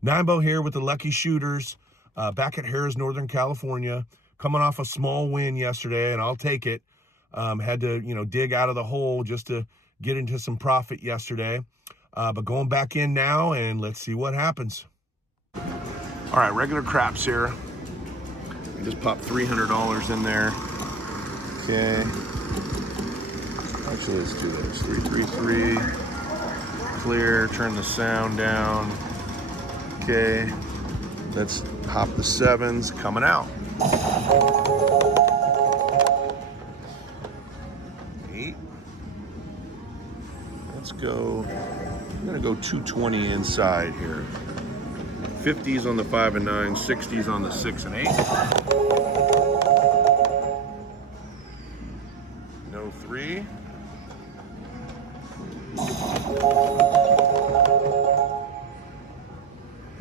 Nimbo here with the Lucky Shooters, back at Harrah's, Northern California, coming off a small win yesterday, and I'll take it. Had to, dig out of the hole just to get into some profit yesterday. But going back in now, and let's see what happens. All right, regular craps here. I just popped $300 in there. Okay. Actually, let's do this. 333. Clear. Turn the sound down. Okay. Let's hop the sevens coming out. 8. Let's go. I'm gonna go 220 inside here. 50s on the 5 and 9, 60s on the 6 and 8. No 3. There's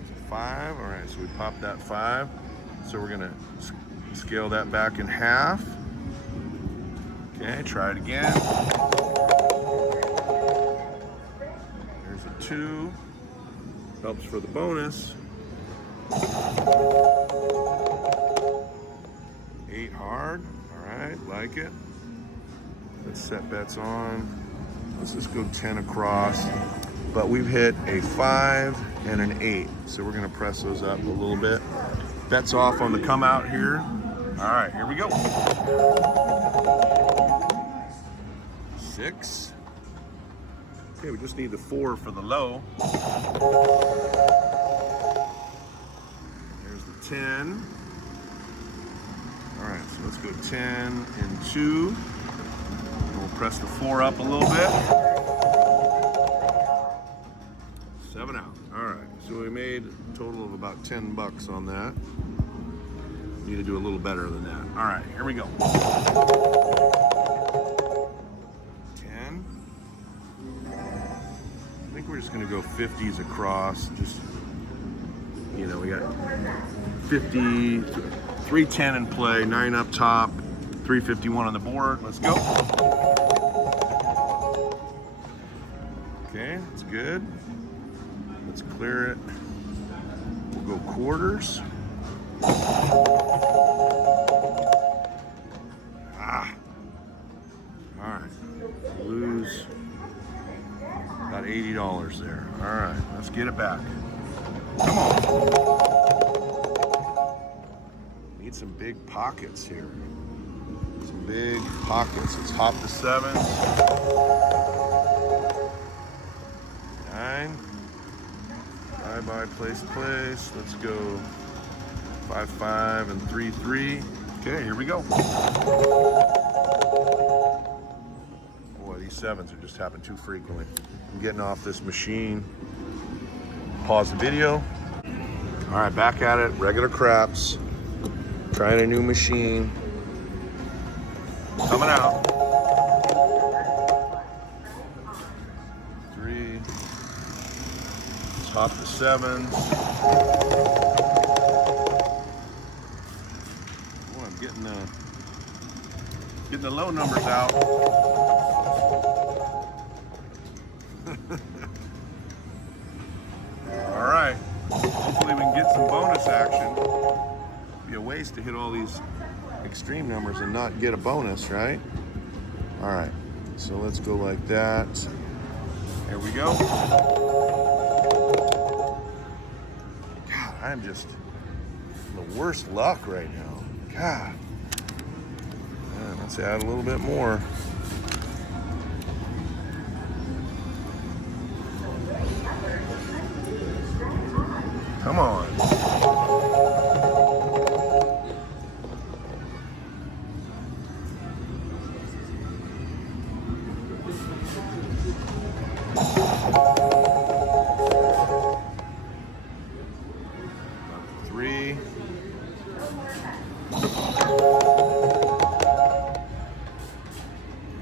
a 5. All right, so we popped that 5. So we're gonna scale that back in half. Okay, try it again. There's a 2. Helps for the bonus. 8 hard. All right, like it. Let's set bets on. Let's just go 10 across. But we've hit a 5 and an 8. So we're gonna press those up a little bit. Bets off on the come out here. All right, here we go. 6. Okay, we just need the 4 for the low. There's the 10. All right, so let's go 10 and 2. And we'll press the 4 up a little bit. 7 out. All right, so we made a total of about 10 bucks on that. Need to do a little better than that. All right, here we go. 10. I think we're just gonna go 50s across. Just, we got 50, 310 in play, 9 up top, 351 on the board. Let's go. Okay, that's good. Let's clear it. We'll go quarters. All right, lose about $80 there. All right, let's get it back. Come on. Need some big pockets here. Some big pockets. Let's hop the 7s. 9. Bye, place. Let's go 5, 5, and 3, 3. Okay, here we go. Boy, these 7s are just happening too frequently. I'm getting off this machine. Pause the video. All right, back at it. Regular craps. Trying a new machine. Coming out. 3. Top the 7s. Boy, I'm getting the low numbers out. All right. Hopefully we can get some bonus action. Be a waste to hit all these extreme numbers and not get a bonus, right? All right. So let's go like that. Here we go. I'm just the worst luck right now. God. Man, let's add a little bit more. Come on.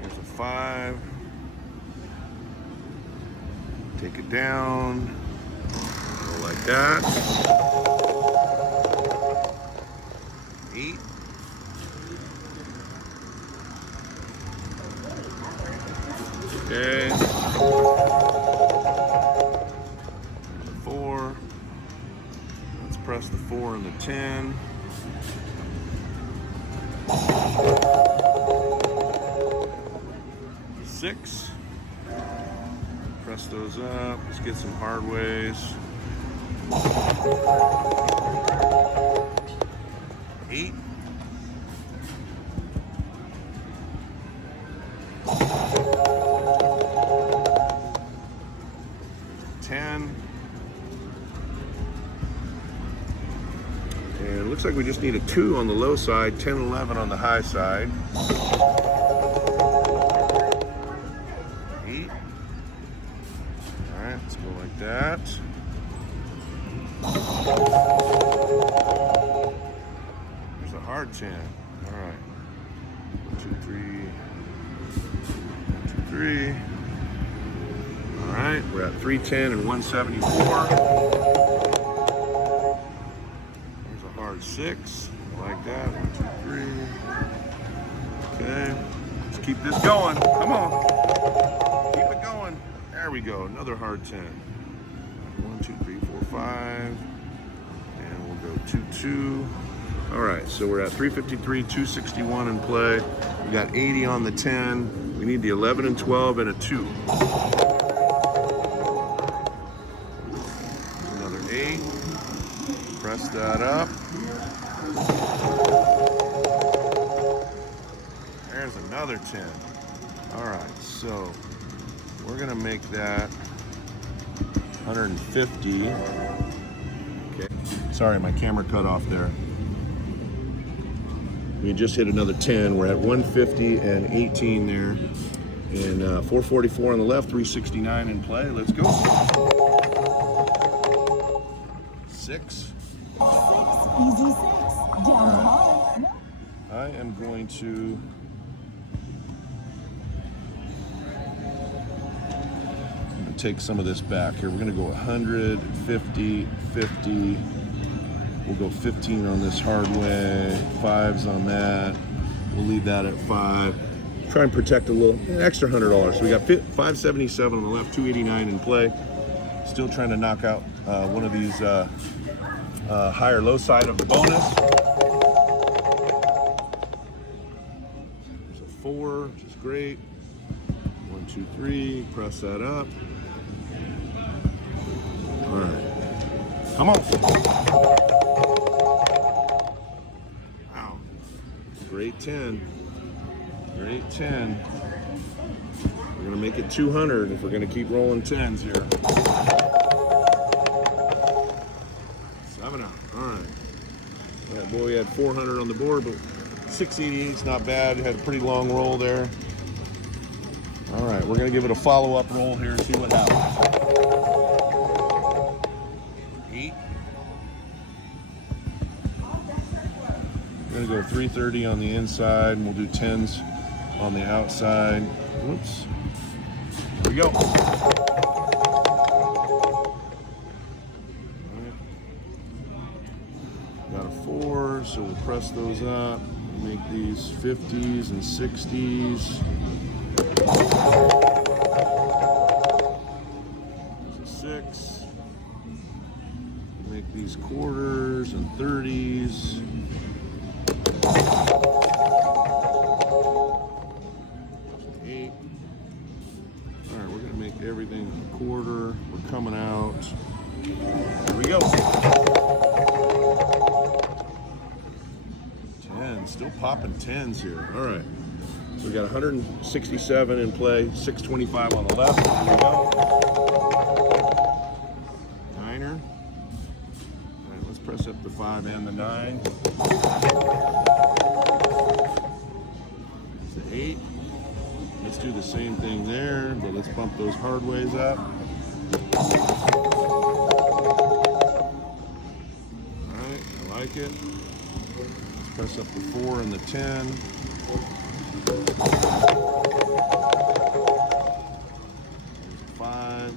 Here's a 5. Take it down. Go like that. 8. Okay. 4. press the 4 and the 10. Six. Press those up. Let's get some hard ways. 8. 10. And it looks like we just need a 2 on the low side, 10 and 11 on the high side. 8. All right, let's go like that. There's a hard 10. All right. 1, 2, 3. 1, 2, 3. All right, we're at 310 and 174. There's a hard 6. Like that. 1, 2, 3. Okay. Let's keep this going. Come on. Keep it going. There we go. Another hard 10. 1, 2, 3, 4, 5. And we'll go 2, 2. All right, so we're at 353, 261 in play. We got 80 on the 10. We need the 11 and 12 and a 2. Another 8. Press that up. There's another 10. All right, so we're gonna make that 150. Okay. Sorry, my camera cut off there. We just hit another 10. We're at 150 and 18 there. And 444 on the left, 369 in play. Let's go. 6. Easy 6. Down hard. I am going to take some of this back here. We're going to go 100, 50, 50. We'll go 15 on this hard way, 5s on that. We'll leave that at 5. Try and protect an extra $100. So we got 577 on the left, 289 in play. Still trying to knock out one of these higher low side of the bonus. There's a 4, which is great. 1, 2, 3. Press that up. All right. Come on. Wow. Great 10. Great 10. We're going to make it 200 if we're going to keep rolling 10s here. 7 out. All right. Yeah, boy, we had 400 on the board, but 688 is not bad. Had a pretty long roll there. All right, we're going to give it a follow-up roll here and see what happens. 8. We're going to go 330 on the inside, and we'll do 10s on the outside. Whoops. Here we go. Got a 4, so we'll press those up. Make these 50s and 60s. There's a 6. Make these quarters and 30s. 8. All right, we're gonna make everything a quarter. We're coming out. Here we go. 10, still popping 10s here. All right. So we got 167 in play, 625 on the left. Here we go. Niner. All right, let's press up the 5 and the 9. It's the 8. Let's do the same thing there, but let's bump those hard ways up. All right, I like it. Let's press up the 4 and the 10. 5.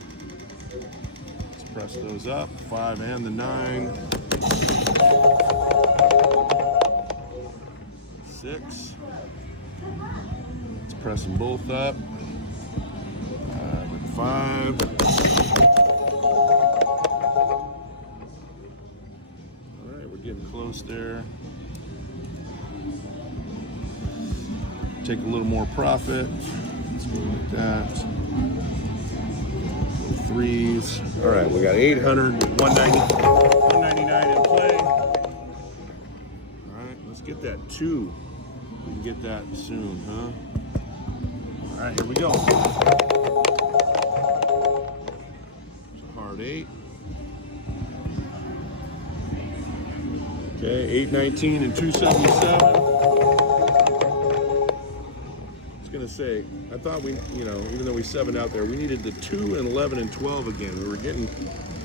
Let's press those up. 5 and the 9. 6. Let's press them both up. 5. getting close there. Take a little more profit. Let's go like that. Little threes. All right, we got 800, 190, 199 in play. All right, let's get that 2. We can get that soon, huh? All right, here we go. It's a hard 8. Okay, 819 and 277. I was gonna say, I thought we, even though we 7'd out there, we needed the 2 and 11 and 12 again. We were getting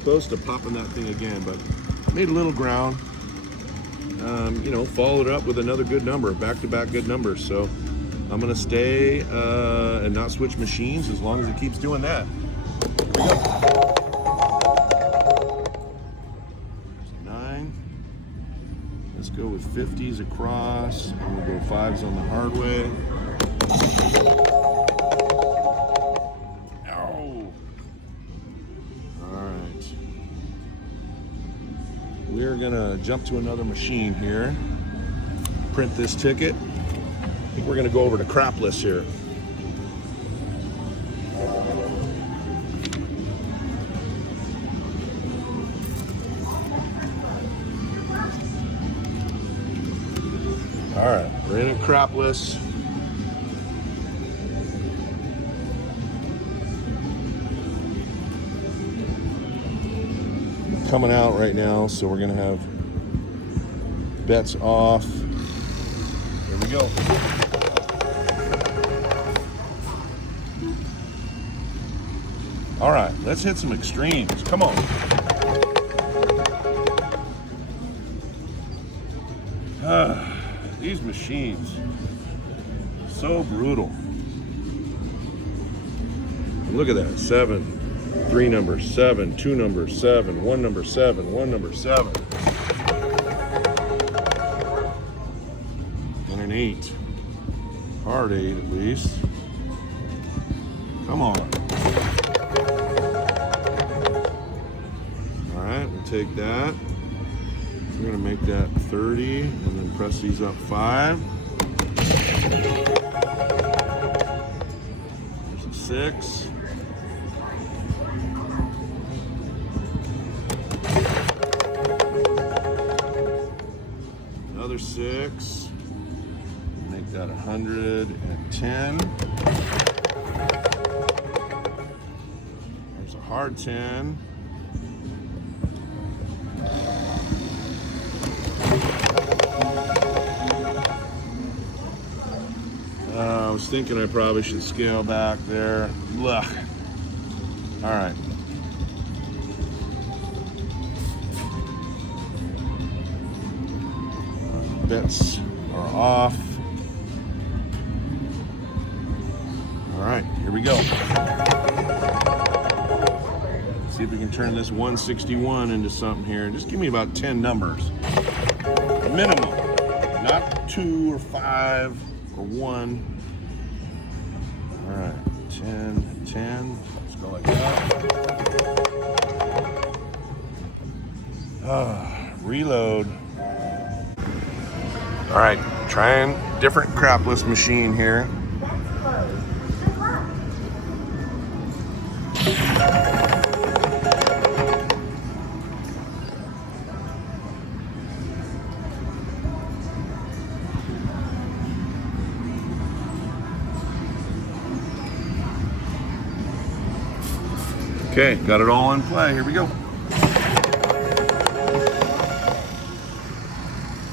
close to popping that thing again, but made a little ground. Followed up with another good number, back-to-back good numbers. So I'm gonna stay and not switch machines as long as it keeps doing that. Here we go. There's a 9. Let's go with 50s across, and we'll go 5s on the hard way. Ow! All right. We're gonna jump to another machine here. Print this ticket. I think we're gonna go over to crapless here. All right, we're in at crapless. Coming out right now, so we're gonna have bets off. Here we go. All right, let's hit some extremes. Come on. These machines, so brutal. Look at that, 7, 3 numbers, 7, 2 numbers, 7, 1 number, 7, 1 number, 7. And an 8. Hard 8 at least. Come on. All right, we'll take that. We're gonna make that 30 and then press these up 5. There's a 6. Another 6. Make that 110. There's a hard 10. I was thinking I probably should scale back there. Ugh. All right. Bets are off. All right, here we go. See if we can turn this 161 into something here. Just give me about 10 numbers. Minimum. Not 2 or 5 or 1. All right, 10, 10. Let's go like that. Reload. All right, trying different crapless machine here. Okay, got it all in play. Here we go.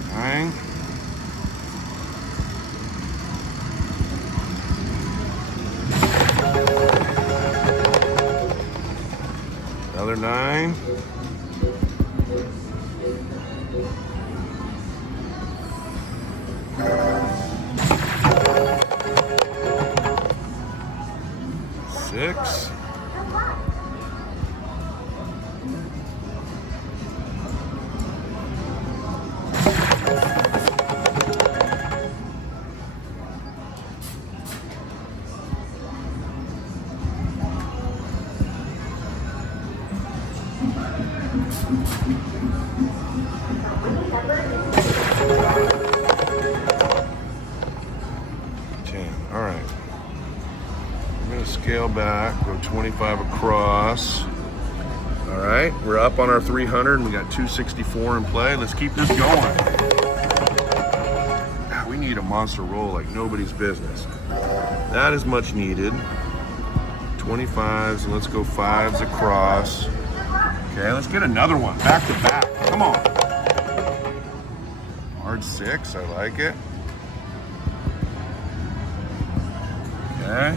9. Another 9. $6. All right. I'm gonna scale back, go 25 across. All right, we're up on our 300 and we got 264 in play. Let's keep this going. We need a monster roll like nobody's business. That is much needed. 25s, and let's go 5s across. Okay, let's get another one, back to back. Come on. Hard 6, I like it. Okay.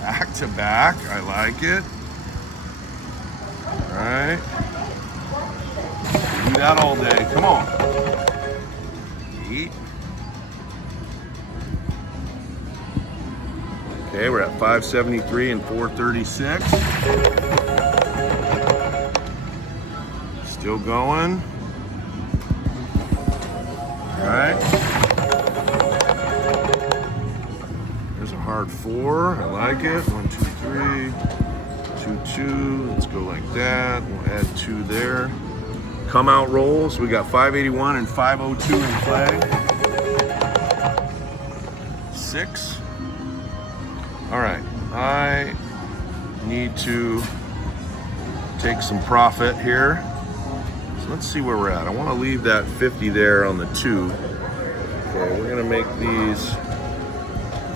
Back to back, I like it. All right. Do that all day, come on. 8. Okay, we're at 573 and 436. Still going. All right. There's a hard 4. I like it. 1, 2, 3. 2, 2. Let's go like that. We'll add 2 there. Come out rolls. We got 581 and 502 in play. 6. All right. I need to take some profit here. So let's see where we're at. I want to leave that 50 there on the 2. Okay, we're gonna make these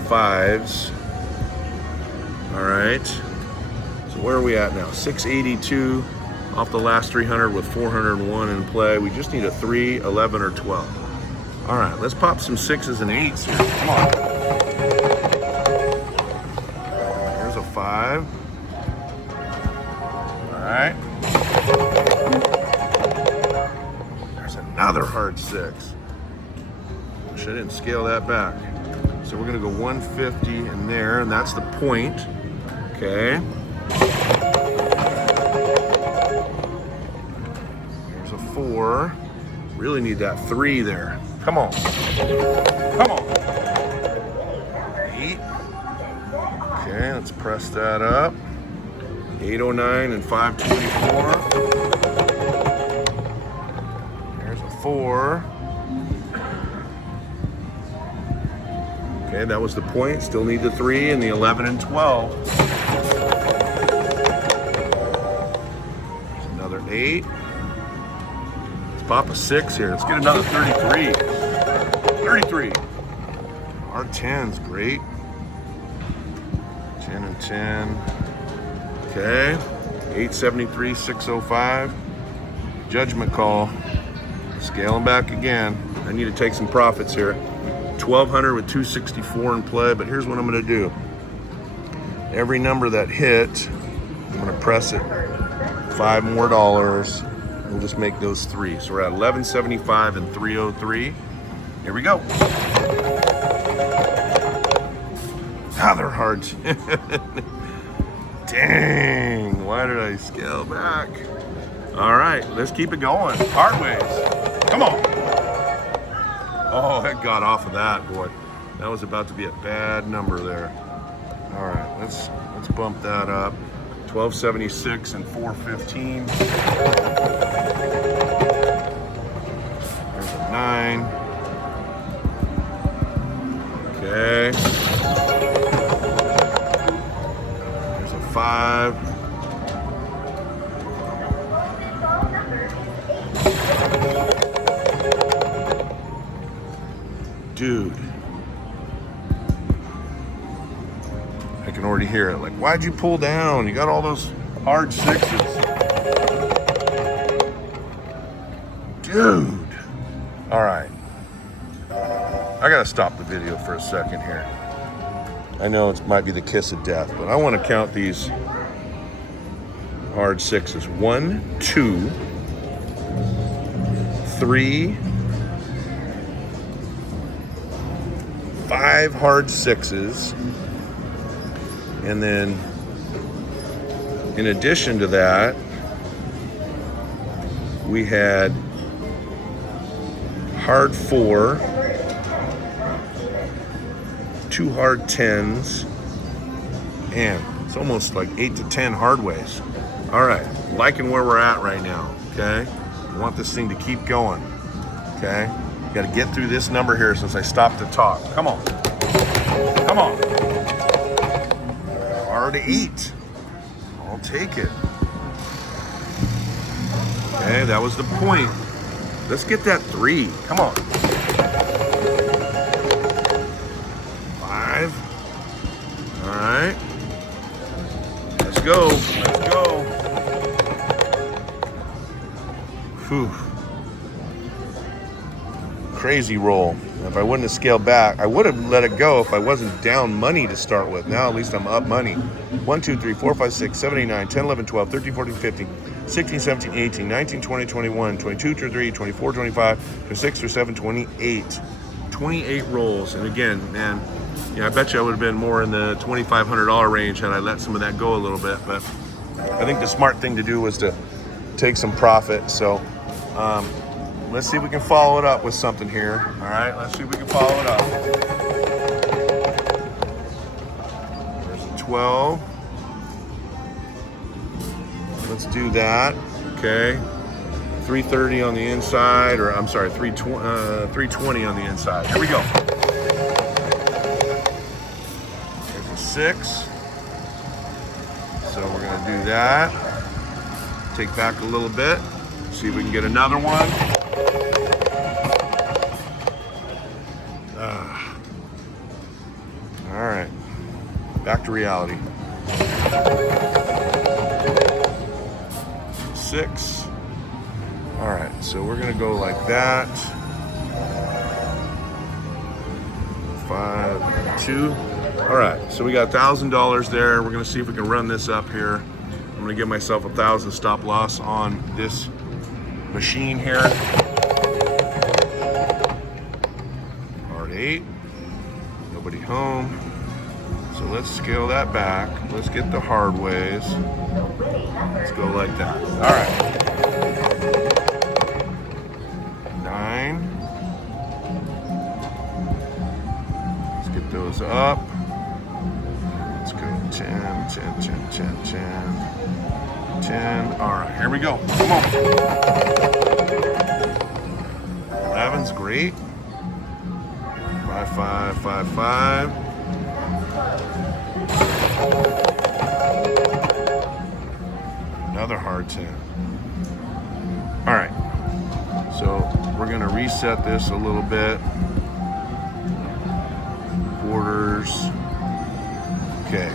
5s. All right. So where are we at now? 682 off the last 300 with 401 in play. We just need a 3, 11, or 12. All right, let's pop some 6s and 8s here. Come on. Here's a 5. All right. There's another hard 6. Wish I didn't scale that back. So we're gonna go 150 in there, and that's the point. Okay. There's a 4. Really need that 3 there. Come on. Come on. 8. Okay, let's press that up. 809 and 524. There's a 4. Okay, that was the point. Still need the 3 and the 11 and 12. There's another 8. Let's pop a 6 here. Let's get another 33. 33. Our 10's great. 10 and 10. Okay. 873, 605. Judgment call. Scaling back again. I need to take some profits here. 1200 with 264 in play, but here's what I'm gonna do. Every number that hit, I'm gonna press it $5 more. We'll just make those 3. So we're at 1175 and 303. Here we go. Another hard. Dang, why did I scale back? All right, let's keep it going. Hard ways. Come on. Oh, it got off of that, boy. That was about to be a bad number there. All right, let's bump that up. 1276 and 415. There's a 9. Okay. There's a 5. Dude, I can already hear it. Like, why'd you pull down? You got all those hard 6s. Dude. All right. I gotta stop the video for a second here. I know it might be the kiss of death, but I want to count these hard 6s. 1, 2, 3, 5 hard 6s, and then in addition to that, we had hard 4, 2 hard 10s, and It's almost like 8 to 10 hard ways. All right, liking where we're at right now, okay? I want this thing to keep going, okay? Got to get through this number here since I stopped to talk. Come on. Come on. Already 8. I'll take it. Okay, that was the point. Let's get that 3. Come on. 5. All right. Let's go. Let's go. Whew. Crazy roll. If I wouldn't have scaled back, I would have let it go if I wasn't down money to start with. Now at least I'm up money. 1, 2, 3, 4, 5, 6, 7, 8, 9, 10, 11, 12, 13, 14, 15, 16, 17, 18, 19, 20, 21, 22, 23, 24, 25, 26, 27, 28. 28 rolls. And again, man, yeah, I bet you I would have been more in the $2,500 range had I let some of that go a little bit. But I think the smart thing to do was to take some profit. So let's see if we can follow it up with something here. All right, let's see if we can follow it up. There's a 12. Let's do that. Okay. 330 on the inside, or I'm sorry, 320 on the inside. Here we go. There's a 6. So we're gonna do that. Take back a little bit. See if we can get another one. All right, back to reality. 6. All right, so we're gonna go like that. 5, 2. All right, so we got $1,000 there. We're gonna see if we can run this up here. I'm gonna give myself 1,000 stop loss on this machine here. Hard 8. Nobody home. So let's scale that back. Let's get the hard ways. Let's go like that. All right. 9. Let's get those up. Let's go 10, 10, 10, 10, 10. 10. All right, here we go. Come on. 11's great. 5, 5, 5, 5. Another hard 10. All right, so we're gonna reset this a little bit. Quarters. Okay,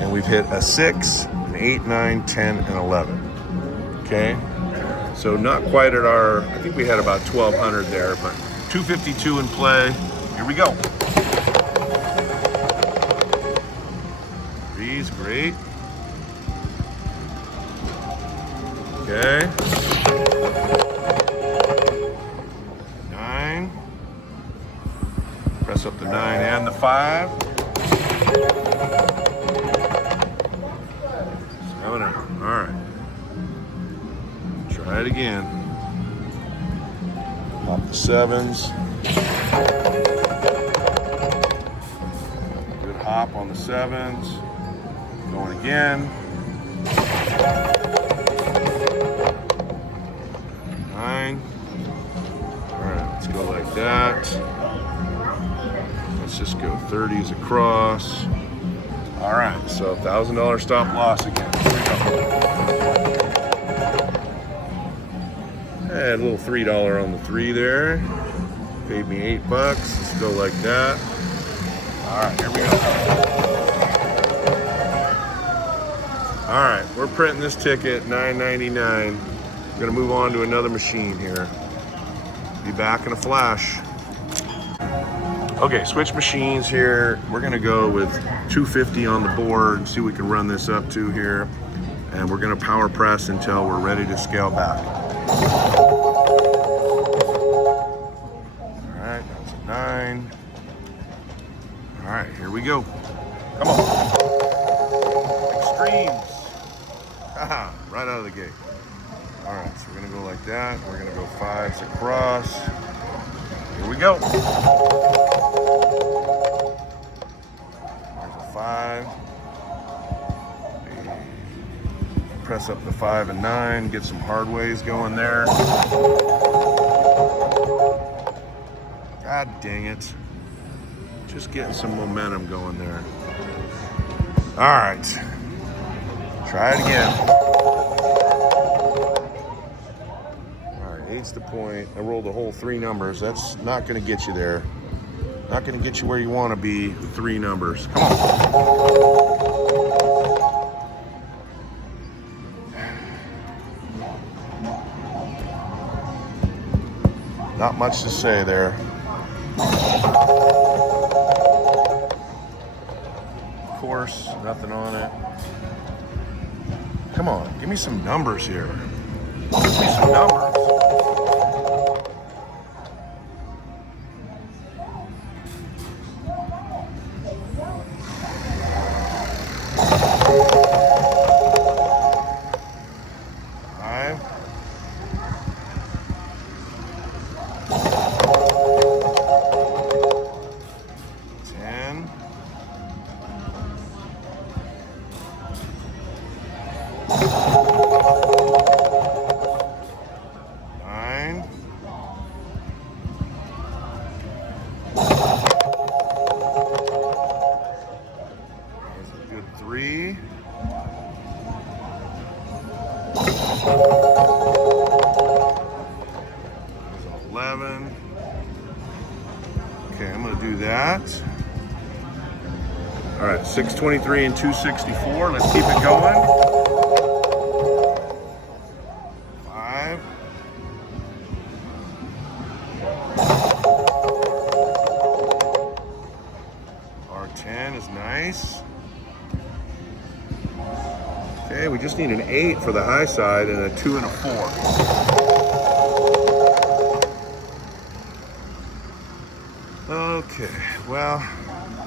and we've hit a 6, an 8, 9, 10, and 11. Okay, so not quite at our, I think we had about 1,200 there, but 252 in play. Here we go. 3's great. Okay. 9. Press up the 9 and the 5. 7. All right. Try it again. Pop the 7s. Good hop on the 7s. Going again. 9. All right, let's go like that. Let's just go 30s across. All right, so $1,000 stop loss again. Here we go. Add a little $3 on the 3 there. Paid me $8. Let's go like that. All right, here we go. All right, we're printing this ticket, $9.99. We're gonna move on to another machine here. Be back in a flash. Okay, switch machines here. We're gonna go with 250 on the board, see what we can run this up to here. And we're gonna power press until we're ready to scale back. All right, that's a 9. All right, here we go. Come on. Extremes. Haha, right out of the gate. All right, so we're gonna go like that. We're gonna go 5s across. Here we go. There's a 5. Press up the 5 and 9, get some hard ways going there. God dang it. Just getting some momentum going there. All right. Try it again. All right, 8's the point. I rolled a whole 3 numbers. That's not going to get you there. Not going to get you where you want to be with 3 numbers. Come on. Not much to say there. Of course, nothing on it. Come on, give me some numbers here. Give me some numbers. Okay, I'm going to do that. All right, 623 and 264. Let's keep it going. 5. R10 is nice. Okay, we just need an 8 for the high side and a 2 and a 4. Okay, well,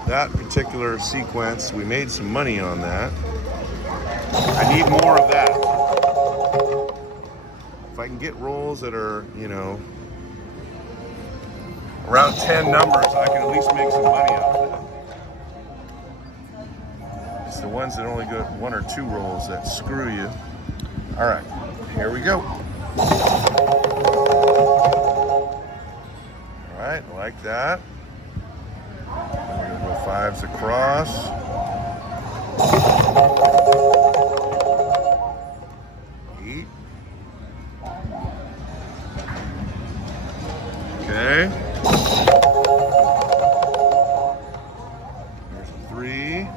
that particular sequence, we made some money on that. I need more of that. If I can get rolls that are, around 10 numbers, I can at least make some money off of that. It's the ones that only get 1 or 2 rolls that screw you. All right, here we go. All right, like that. We're gonna go 5s across. Eight. Okay. There's a 3.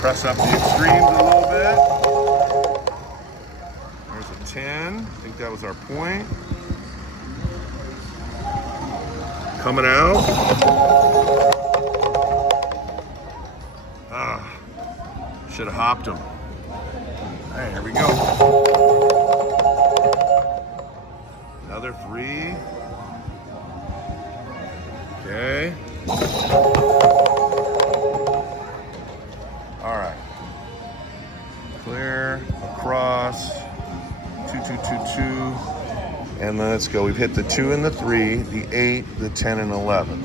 Press up the extremes a little bit. There's a 10. I think that was our point. Coming out. Should have hopped him. All right, here we go. Another 3. Okay. All right. Clear, across, 2, 2, 2, 2. And let's go. We've hit the 2 and the 3, the 8, the 10 and 11.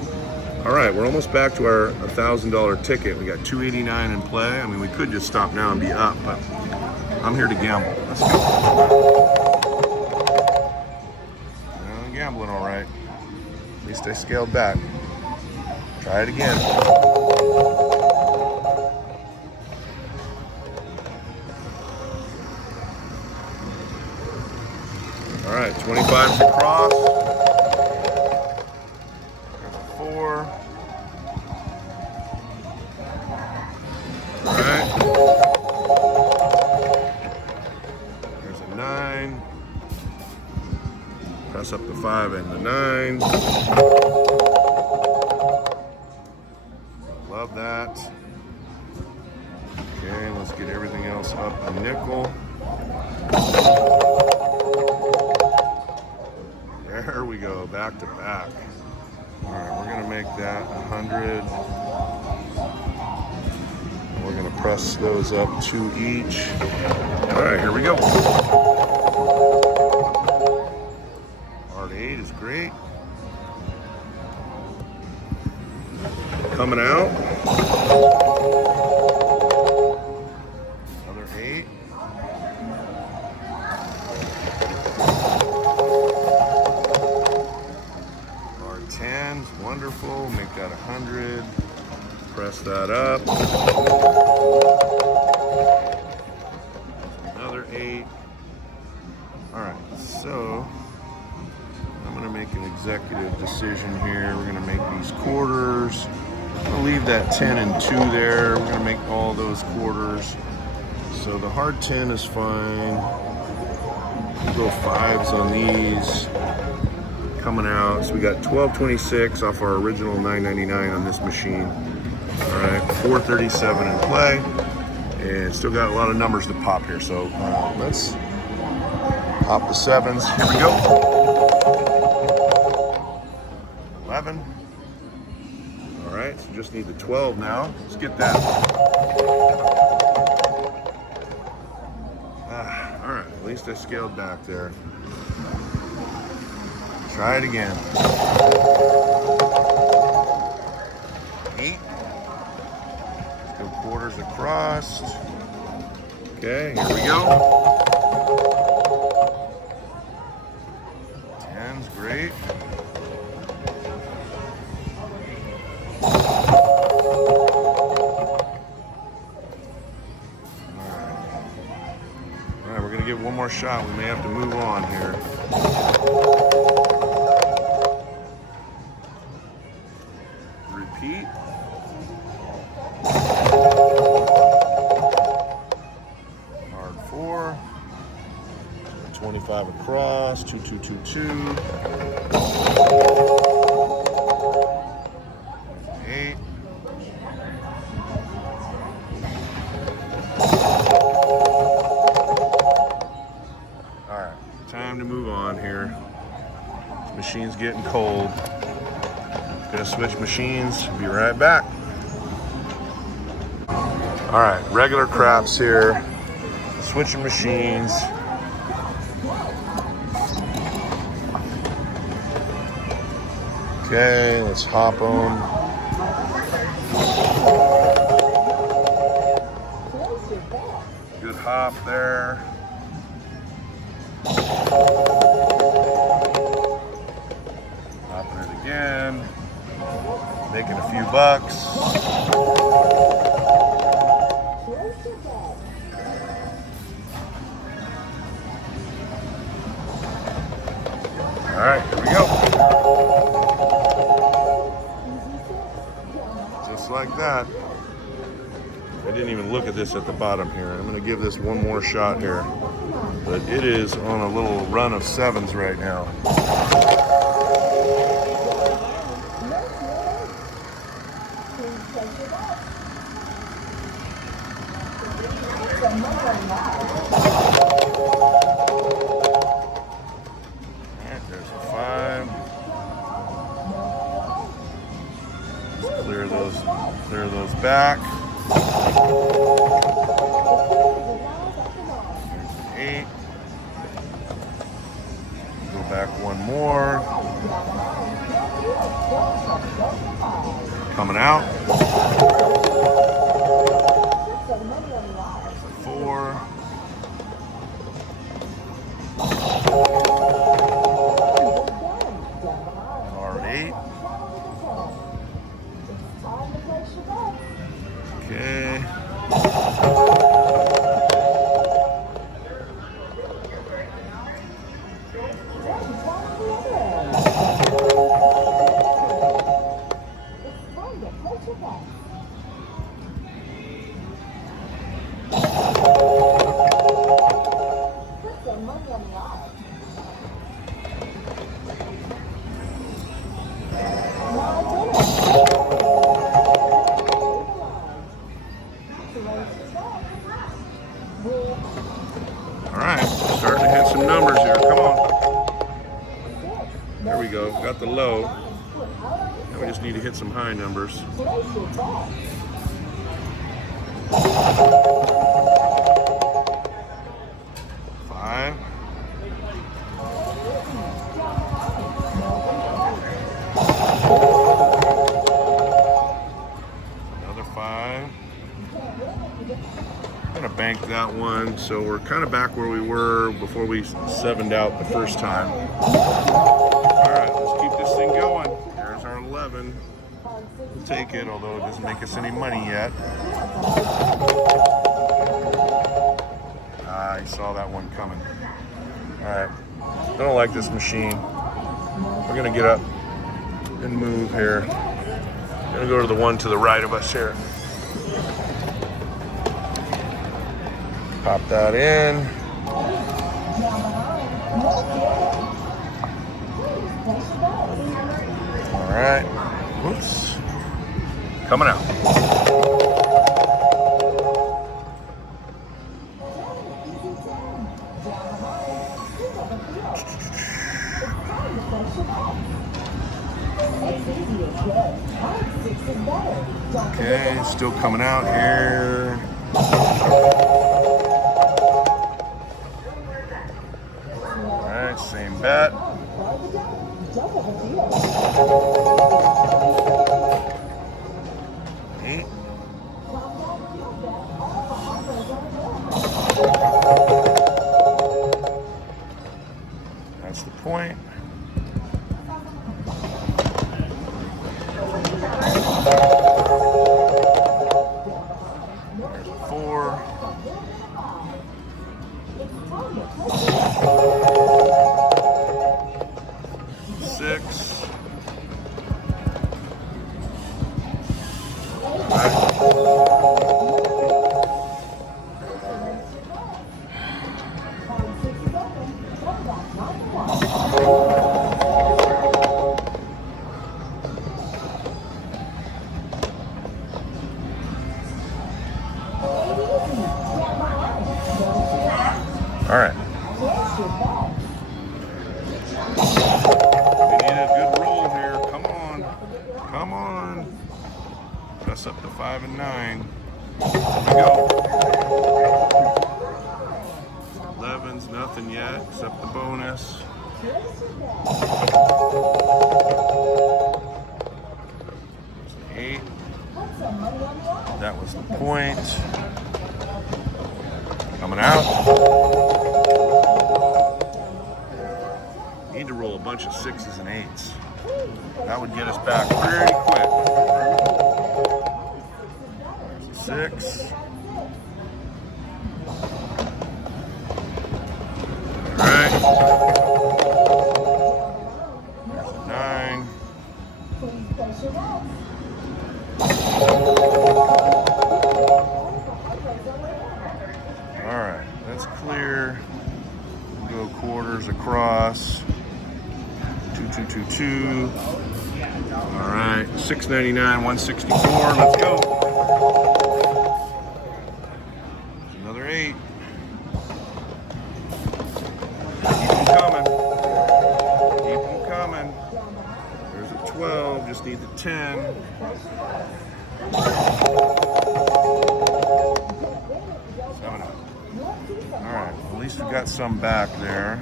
All right, we're almost back to our $1,000 ticket. We got $289 in play. I mean, we could just stop now and be up, but I'm here to gamble. Let's go. I'm gambling all right. At least I scaled back. Try it again. All right, 25's across. There's a 4. All right. There's a 9. Press up the 5 and the 9. Love that. Okay, let's get everything else up a nickel. There we go, back to back. All right, we're gonna make that 100. We're gonna press those up 2 each. All right, here we go. Hard 8 is great. Coming out. that up. Another 8. All right, so I'm gonna make an executive decision here. We're gonna make these quarters. I'm gonna leave that 10 and 2 there. We're gonna make all those quarters. So the hard 10 is fine. We'll go 5s on these. Coming out, so we got 1226 off our original $9.99 on this machine. All right, 437 in play, and still got a lot of numbers to pop here. So let's pop the 7s. Here we go. 11. All right, so just need the 12 now. Let's get that. All right, at least I scaled back there. Try it again. 8. Let's go quarters across. Okay, here we go. 10's great. All right, we're gonna give one more shot. We may have to move on here. Repeat. Hard 4. 25 across. 2, 2, 2, 2. 8. All right, time to move on here. This machine's getting cold. Gonna switch machines, be right back. All right, regular craps here. Switching machines. Okay, let's hop them. Good hop there. Hopping it again. Making a few bucks. All right, here we go. Just like that. I didn't even look at this at the bottom here. I'm gonna give this one more shot here. But it is on a little run of 7s right now. Alright, there's a 5. Let's clear those back. There's an 8. Go back one more. Coming out. 4. Hard 8. Okay. All right, starting to hit some numbers here. Come on. There we go. Got the low. Now we just need to hit some high numbers. 5. Another 5. I'm gonna bank that one, so we're kind of back where we were before we 7'd out the first time. All right, let's keep this thing going. There's our 11. We'll take it, although it doesn't make us any money yet. I saw that one coming. All right, I don't like this machine. We're gonna get up and move here. Gonna go to the one to the right of us here. Pop that in. All right. Whoops. Coming out. Okay, still coming out here. All right, same bet. 8. That's the point. There's a 4. 6. All right. We need a good roll here. Come on. Come on. Press up to 5 and 9. Here we go. 11's nothing yet, except the bonus. 8. That was the point. Coming out. Need to roll a bunch of 6s and 8s. That would get us back pretty quick. There's a 6. All right. There's a 9. All right, that's clear. We'll go quarters across. 2222. All right, 699, 164. Let's go. Another 8. Keep them coming. Keep them coming. There's a 12. Just need the 10. All right, at least we got some back there.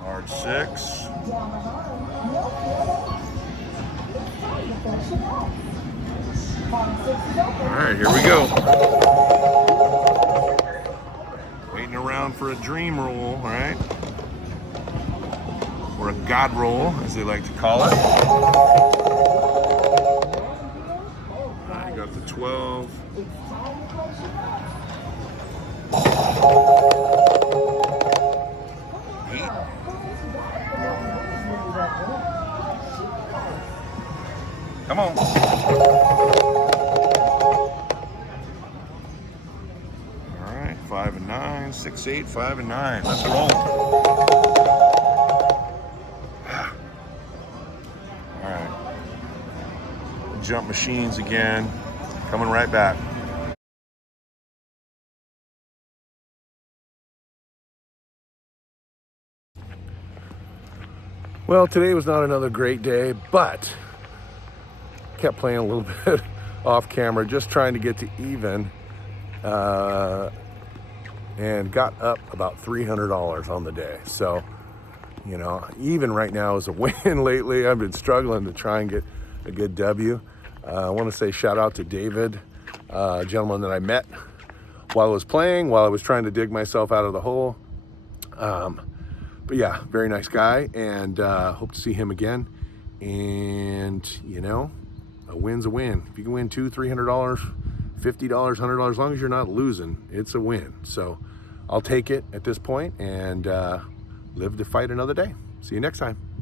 Hard 6. All right, here we go. Waiting around for a dream roll, right? Or a God roll, as they like to call it. I got the 12. 8. Come on. All right, 5 and 9, 6, 8, 5 and 9. Let's roll. All right. Jump machines again. Coming right back. Well, today was not another great day, but kept playing a little bit off camera, just trying to get to even, and got up about $300 on the day. So, you know, even right now is a win lately. I've been struggling to try and get a good W. I want to say shout out to David, a gentleman that I met while I was playing, while I was trying to dig myself out of the hole. But yeah, very nice guy, and hope to see him again. And you know, a win's a win. If you can win $200, $300, $50, $100, as long as you're not losing, it's a win. So I'll take it at this point and live to fight another day. See you next time.